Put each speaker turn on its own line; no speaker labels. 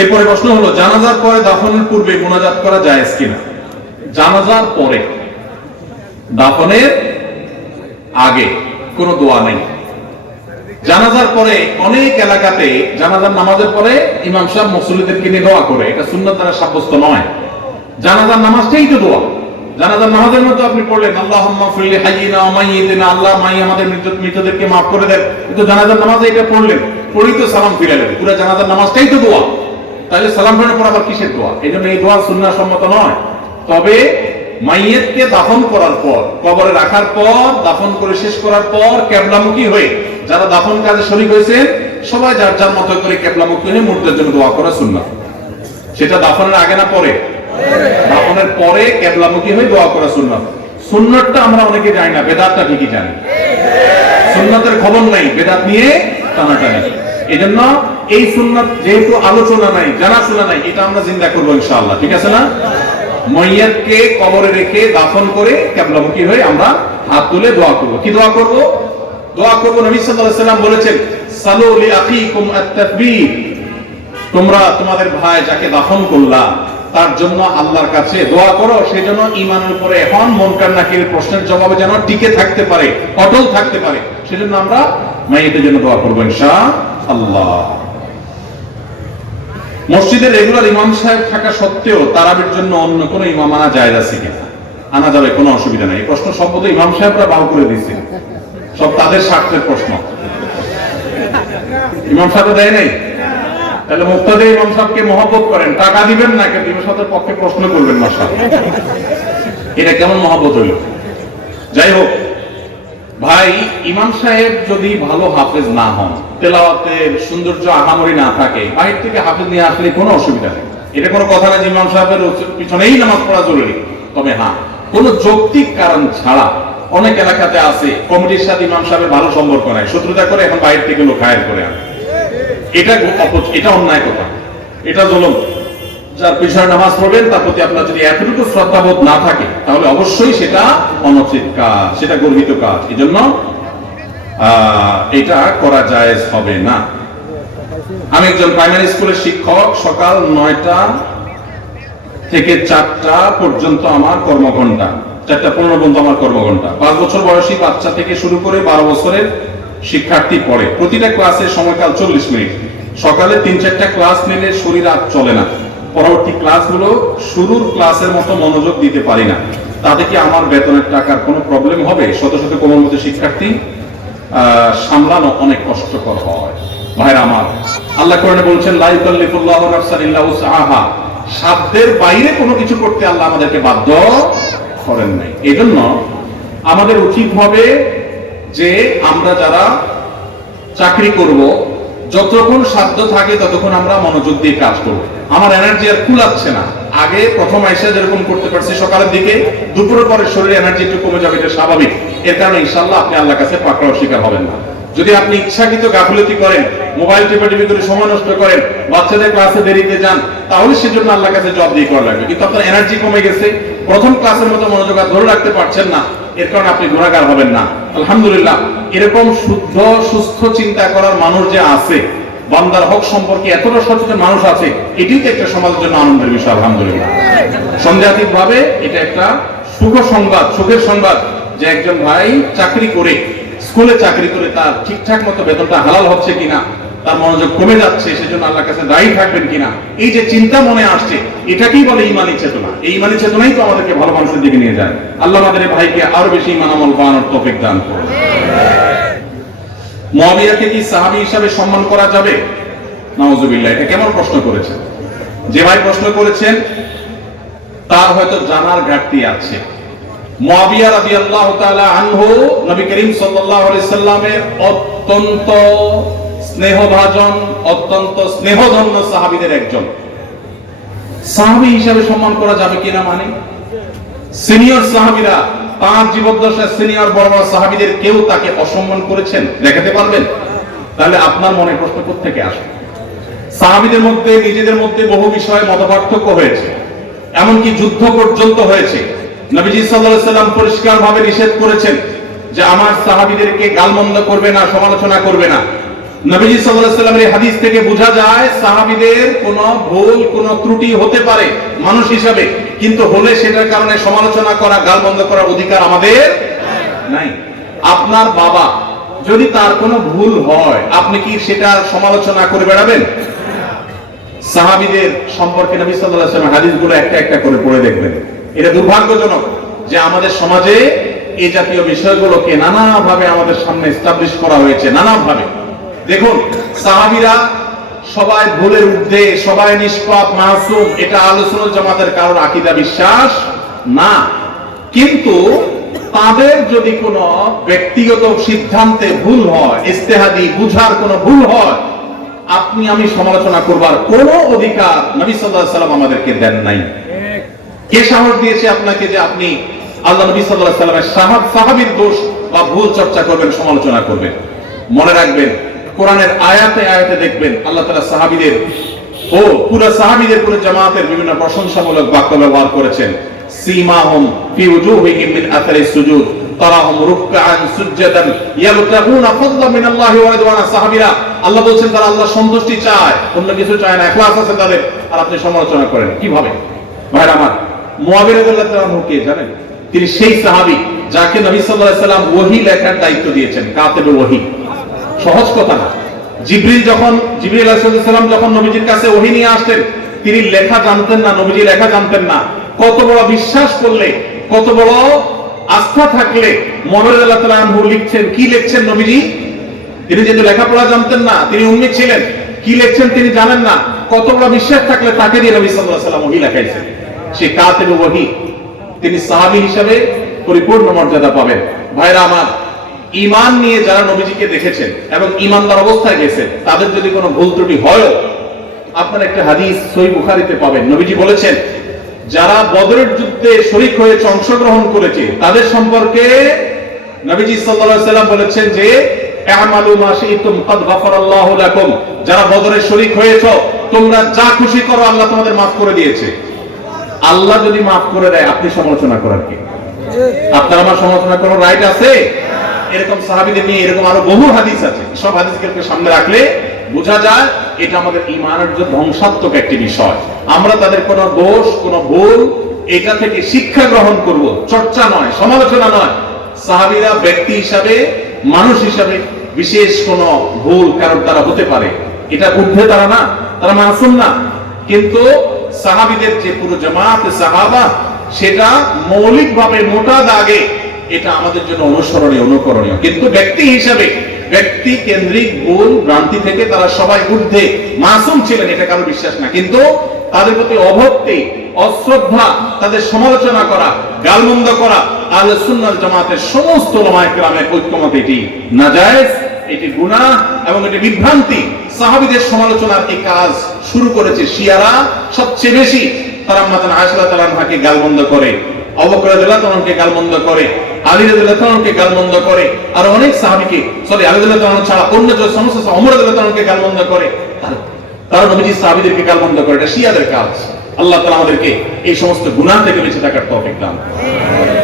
এরপরে প্রশ্ন হলো, জানাজার পরে দাফনের পূর্বে মোনাজাত করা যায় কিনা? জানাজার পরে। দাফনের আগে কোনো দোয়া নেই। জানাজার পরে অনেক এলাকাতে জানাজার নামাজের পরে ইমাম সাহেব মুসল্লিদেরকে নিয়ে দোয়া করে। এটা সুন্নত দ্বারা সাব্যস্ত নয়। জানাজার নামাজটাই তো দোয়া। জানাজার নামাজের মধ্যে আপনি পড়লেন আল্লাহ আল্লাহ মাই আমাদের মৃতদেরকে মাফ করে দেন। কিন্তু জানাজার নামাজে এটা পড়লেন, পড়েই তো সালাম ফিরালেন। পুরো জানাজার নামাজটাই তো দোয়া। তাহলে সালাম ফেরানোর পর আবার কিসের দোয়া? এই জন্য এই দোয়া সুন্নাহ সম্মত নয়। তবে মাইয়েতকে দাফন করার পর, কবরে রাখার পর, দাফন করে শেষ করার পর কেবলামুখী হয়ে যারা দাফন কাজে শরীক হয়েছেন, সবাই যার যার মতো করে কেবলামুখী হয়ে মুর্দের জন্য দোয়া করা সুন্নাহ। সেটা দাফনের আগে না পরে? দাফনের পরে কেবলামুখী হয়ে দোয়া করা সুন্নাত সুন্নতটা আমরা অনেকে জানি না, বেদাতটা ঠিকই জানি। সুন্নতের খবর নাই, বেদাত নিয়ে টানাটানি। এই জন্য এই সুন্নত যেহেতু আলোচনা নাই, জানাশোনা নাই, এটা আমরা চিন্তা করব ইনশাআল্লাহ, ঠিক আছে না? মৈয়াতকে কবরে রেখে দাফন করে কেবলামুখী হয়ে আমরা হাত তুলে দোয়া করব। কি দোয়া করব? দোয়া করব নবী সাল্লাম বলেছেন, সালু লি আত-তাকবীর। তোমরা তোমাদের ভাই যাকে দাফন করলা, তার জন্য আল্লাহর কাছে দোয়া করো সেই জন্য ইমানের উপরে এখন মনকার নাকির প্রশ্নের জবাবে যেন টিকে থাকতে পারে, অটল থাকতে পারে, সেজন্য আমরা মাইয়েদের জন্য দোয়া করব ইনশা আল্লাহ মসজিদের রেগুলার ইমাম সাহেব থাকা সত্ত্বেও তারাবির জন্য অন্য কোনো ইমাম আনা যায় আছে কিনা? আনা যাবে, কোনো অসুবিধা নেই। প্রশ্ন বোধহয় ইমাম সাহেবরা বাউ করে দিচ্ছে সব তাদের স্বার্থের প্রশ্ন। ইমাম সাহেব দেয় নাই? তাহলে মুক্তাদে ইমাম সাহেবকে মহব্বত করেন। টাকা দিবেন না, কিন্তু ইমাম সাহেবের পক্ষে প্রশ্ন করবেন মাসা এটা কেমন মহব্বত হইল? যাই হোক ভাই, ইমাম সাহেব যদি ভালো হাফেজ না হন, তেলাওয়াতের সৌন্দর্য আহামরি না থাকে, বাহির থেকে হাফেজ নিয়ে আসলে কোনো অসুবিধা নেই। এটা কোনো কথা না যে ইমাম সাহেবের পিছনেই নামাজ পড়া জরুরি। তবে হ্যাঁ কোনো যৌক্তিক কারণ ছাড়া অনেক এলাকাতে আছে, কমিটির সাথে ইমাম সাহেবের ভালো সম্পর্ক নাই। শত্রুতা করে এখন বাইরে থেকে লোক হায়ার করে আনে। এটা এটা অন্যায় কথা। এটা জলম। যার পিছনে নামাজ পড়বেন, তার প্রতি আপনার যদি এতটুকু শ্রদ্ধাবোধ না থাকে, তাহলে অবশ্যই সেটা অনুচিত কাজ, সেটা গর্হিত কাজ। এই জন্য এটা করা জায়েজ হবে না। আমি একজন প্রাইমারি স্কুলের শিক্ষক, সকাল নয়টা থেকে চারটা পর্যন্ত আমার কর্মঘন্টা চারটা পনেরো পর্যন্ত আমার কর্মঘন্টা পাঁচ বছর বয়সী বাচ্চা থেকে শুরু করে বারো বছরের শিক্ষার্থী পড়ে। প্রতিটা ক্লাসের সময়কাল চল্লিশ মিনিট। সকালে তিন চারটা ক্লাস নিলে শরীর আর চলে না। পরবর্তী ক্লাসগুলো শুরুর ক্লাসের মতো মনোযোগ দিতে পারি না। তাতে কি আমার বেতনের টাকার কোনো প্রবলেম হবে? শত শত কোমলমতি শিক্ষার্থী সামলানো অনেক কষ্টকর হয়। ভাইরা আমার, আল্লাহ কোরআনে বলছেন, লা ইউকাল্লিফুল্লাহু নাফসান সাধ্যের বাইরে কোনো কিছু করতে আল্লাহ আমাদেরকে বাধ্য করেন নাই। এজন্য আমাদের উচিত হবে যে আমরা যারা চাকরি করব যতক্ষণ সাধ্য থাকে ততক্ষণ আমরা মনোযোগ দিয়ে কাজ করব। আমার এনার্জি আর কুলাচ্ছে না। আগে প্রথম আইসা যেরকম করতে পারছি সকালের দিকে, দুপুরের পরে শরীরে এনার্জি একটু কমে যাবে, এটা স্বাভাবিক। এর কারণে ইনশাল্লাহ আপনি আল্লাহর কাছে পাকড়াও শিকার হবেন না। যদি আপনি ইচ্ছাকৃত গাফিলতি করেন, মোবাইল টিপে টিপে করে সময় নষ্ট করেন, বাচ্চাদের ক্লাসে দেরিতে যান, তাহলে সেজন্য আল্লাহ কাছে জব দিয়ে করা লাগবে। কিন্তু আপনার এনার্জি কমে গেছে। প্রথম ক্লাসের মতো মনোযোগ ধরে রাখতে পারছেন না। এর কারণে আপনি গুণাগার হবেন না। আলহামদুলিল্লাহ, এরকম শুদ্ধ, সুস্থ চিন্তা করার মানুষ যে আছে, বান্দার হক সম্পর্কে এতটা সচেতন মানুষ আছে, এটিই তো একটা সমাজের জন্য আনন্দের বিষয়, আলহামদুলিল্লাহ। সন্দেহাতীত ভাবে এটা একটা সুখ সংবাদ, সুখের সংবাদ যে একজন ভাই চাকরি করে, স্কুলে চাকরি করে, তার ঠিকঠাক মতো বেতনটা হালাল হচ্ছে কিনা তার মনোযোগ কমে যাচ্ছে, সেজন্য আল্লাহর কাছে দায়ী থাকবেন কিনা? এই যে চিন্তা মনে আসছে, এটাকেই বলে ইমানি চেতনা। এই ইমানি চেতনাই তো আমাদেরকে ভালো মানুষের দিকে নিয়ে যায়। আল্লাহ আমাদের ভাইকে আরও বেশি ইমান আমল বানানোর তৌফিক দান করুন। মুয়াবিয়াকে কি সাহাবী হিসাবে সম্মান করা যাবে? নাউজুবিল্লাহ, এটা কেমন প্রশ্ন করেছেন? যে ভাই প্রশ্ন করেছেন, তার হয়তো জানার ঘাটতি আছে। মুয়াবিয়া রাদিয়াল্লাহু তাআলা আনহু, নবী করিম সাল্লাল্লাহু আলাইহি সাল্লামের অত্যন্ত স্নেহভাজন, অত্যন্ত স্নেহধন্য সাহাবীদের একজন। সাহাবী হিসাবে সম্মান করা যাবে কিনা মানে? সিনিয়র সাহাবীরা তার জীবদ্দশায় সিনিয়র বড় বড় সাহাবীদের কেউ তাকে অসম্মান করেছেন? দেখাতে পারবেন? তাহলে আপনার মনে প্রশ্ন থেকে আসে? সাহাবীদের মধ্যে, নিজেদের মধ্যে বহু বিষয়ে মতপার্থক্য হয়েছে। এমনকি যুদ্ধ পর্যন্ত হয়েছে। নবীজি আলাইহি সাল্লাম পরিষ্কারভাবে নিষেধ করেছেন যে, আমার সাহাবীদেরকে গালমন্দ করবে না, সমালোচনা করবে না। নবীজি সাল্লামের হাদিস থেকে বোঝা যায়, সাহাবীদের কোনো ভুল, কোনো ত্রুটি হতে পারে মানুষ হিসাবে। কিন্তু হলে সেটার কারণে সমালোচনা করা, গালমন্দ করার অধিকার আমাদের নাই। আপনার বাবা যদি তার কোনো ভুল হয়, আপনি কি সেটা সমালোচনা করে বেড়াবেন? সাহাবীদের সম্পর্কে নবী ওয়াসাল্লাম হাদিসগুলো একটা একটা করে পড়ে দেখবেন। এটা দুর্ভাগ্যজনক যে আমাদের সমাজে এই জাতীয় বিষয়গুলোকে নানাভাবে আমাদের সামনে এস্টাবলিশ করা হয়েছে, নানাভাবে। দেখুন, সাহাবীরা সবাই ভুলের ঊর্ধ্বে, সবাই নিষ্পাপ, মাসুম, এটা আলোচনা জামাতের কারোর আকীদা বিশ্বাস না। কিন্তু তাদের যদি কোনো ব্যক্তিগত সিদ্ধান্তে ভুল হয়, ইস্তেহাদি বুঝার কোনো ভুল হয়, আপনি আমি সমালোচনা করবার কোনো অধিকার নবী আলাইহি সাল্লাম আমাদেরকে দেন নাই। কে সাহস দিয়েছে আপনাকে যে আপনি আল্লাহ নবী আলাইহি সাল্লামের সাহাব সাহাবীর দোষ বা ভুল চর্চা করবেন, সমালোচনা করবেন? মনে রাখবেন কোরআনের আয়াতে আয়াতে দেখবেন আল্লাহ তাআলা সাহাবীদের ও পুরো সাহাবীদের পুরো জামাতের বিভিন্ন প্রশংসামূলক বাক্য ব্যবহার করেছেন। ওয়া রিদওয়ানা সাহাবীরা আল্লাহ তারা আল্লাহ সন্তুষ্টি চায়, অন্য কিছু চায় না ইখলাস আছে তাদের, আর আপনি সমালোচনা করেন। কীভাবে? ভাইরা আমার মুয়াবির রাদিয়াল্লাহু কে জানেন? তিনি সেই সাহাবী যাকে নবী সাল্লাল্লাহু আলাইহি সাল্লাম ওহী লেখার দায়িত্ব দিয়েছেন, কাতেবে ওহী। সহজ কথা না। জিবরিল যখন, জিবরিল আলাইহিস সালাম যখন নবীজির কাছে ওহী নিয়ে আসতেন, তিনি লেখা জানতেন না, নবীজি লেখা জানতেন না। কত বড় বিশ্বাস করলে, কত বড় আস্থা থাকলে মোহাম্মদ আল্লাহ আনহু লিখছেন, কি লিখছেন নবীজি? তিনি যেহেতু লেখাপড়া জানতেন না, তিনি উন্মিক ছিলেন, কি লিখছেন তিনি জানেন না। কত বড় বিশ্বাস থাকলে তাকে দিয়ে নবী আলাইহি সাল্লাম ওহী লেখাইছেন। সে কাতেবে ওহী। তিনি সাহাবী হিসাবে পরিপূর্ণ মর্যাদা পাবেন। ভাইরা আমার ইমান নিয়ে যারা নবীজিকে দেখেছেন এবং ইমানদার অবস্থায় গেছেন তাদের যদি কোনো ভুল ত্রুটি হয়, আপনার একটা হাদিস সই বুখারিতে পাবেন। নবীজি বলেছেন, যারা বদরের যুদ্ধে শরিক হয়েছে অংশগ্রহণ করেছে, তাদের সম্পর্কে নবীজি সাল্লাম বলেছেন যে যারা বদরে শরিক হয়েছো, তোমরা যা খুশি করো, আল্লাহ তোমাদের মাফ করে দিয়েছে। আল্লাহ যদি মাফ করে দেয়, আপনি সমালোচনা করার কি? আপনার আমার সমালোচনা করার রাইট আছে? এরকম সাহাবীদের নিয়ে এরকম আরও বহু হাদিস আছে। সব হাদিসকে সামনে রাখলে বোঝা যায় এটা আমাদের ইমানের জন্য ধ্বংসাত্মক একটি বিষয়। আমরা তাদের কোনো দোষ, কোনো ভুল এটা থেকে শিক্ষা গ্রহণ করব। চর্চা নয়, সমালোচনা নয়। সাহাবীরা ব্যক্তি হিসাবে, মানুষ হিসাবে বিশেষ কোনো ভুল কারণ তারা হতে পারে। এটা ঊর্ধ্বে তারা না, তারা মাসুম না। কিন্তু সাহাবিদের যে পুরো জামাত, সাহাবা, সেটা মৌলিকভাবে মোটা দাগে এটা আমাদের জন্য অনুসরণীয়, অনুকরণীয়। কিন্তু ব্যক্তি হিসাবে, ব্যক্তি কেন্দ্রিক ভুল ভ্রান্তি থেকে তারা সবাই ঊর্ধ্বে, মাসুম ছিলেন, এটা কারও বিশ্বাস না। কিন্তু তাদের প্রতি অভক্তি, অশ্রদ্ধা, তাদের সমালোচনা করা, গালমন্দ করা, আহলে সুন্নাত জামাতের সমস্ত কেরামের ঐক্যমত এটি নাজায়েজ, এটি গুনাহ এবং এটি বিভ্রান্তি। সাহাবীদের সমালোচনার এই কাজ শুরু করেছে শিয়ারা। সবচেয়ে বেশি তারা মাতান আয়েশা তাআলা আনহাকে গালমন্দ করে, আবু বকর রাদিয়াল্লাহু গালমন্দ করে। আলী রাদিয়াল্লাহু তাআলাকে গালমন্দ করে। আর অনেক সাহাবীকে, সরি, আলী রাদিয়াল্লাহু ছাড়া অন্য যে সমস্ত ওমর রাদিয়াল্লাহু তাআলাকে গালমন্দ করে, তারা নবীজি সাহাবীদেরকে গালমন্দ করে। এটা শিয়াদের কাজ। আল্লাহ তাআলা আমাদেরকে এই সমস্ত গুনাহ থেকে বেঁচে থাকার তৌফিক দান করুন।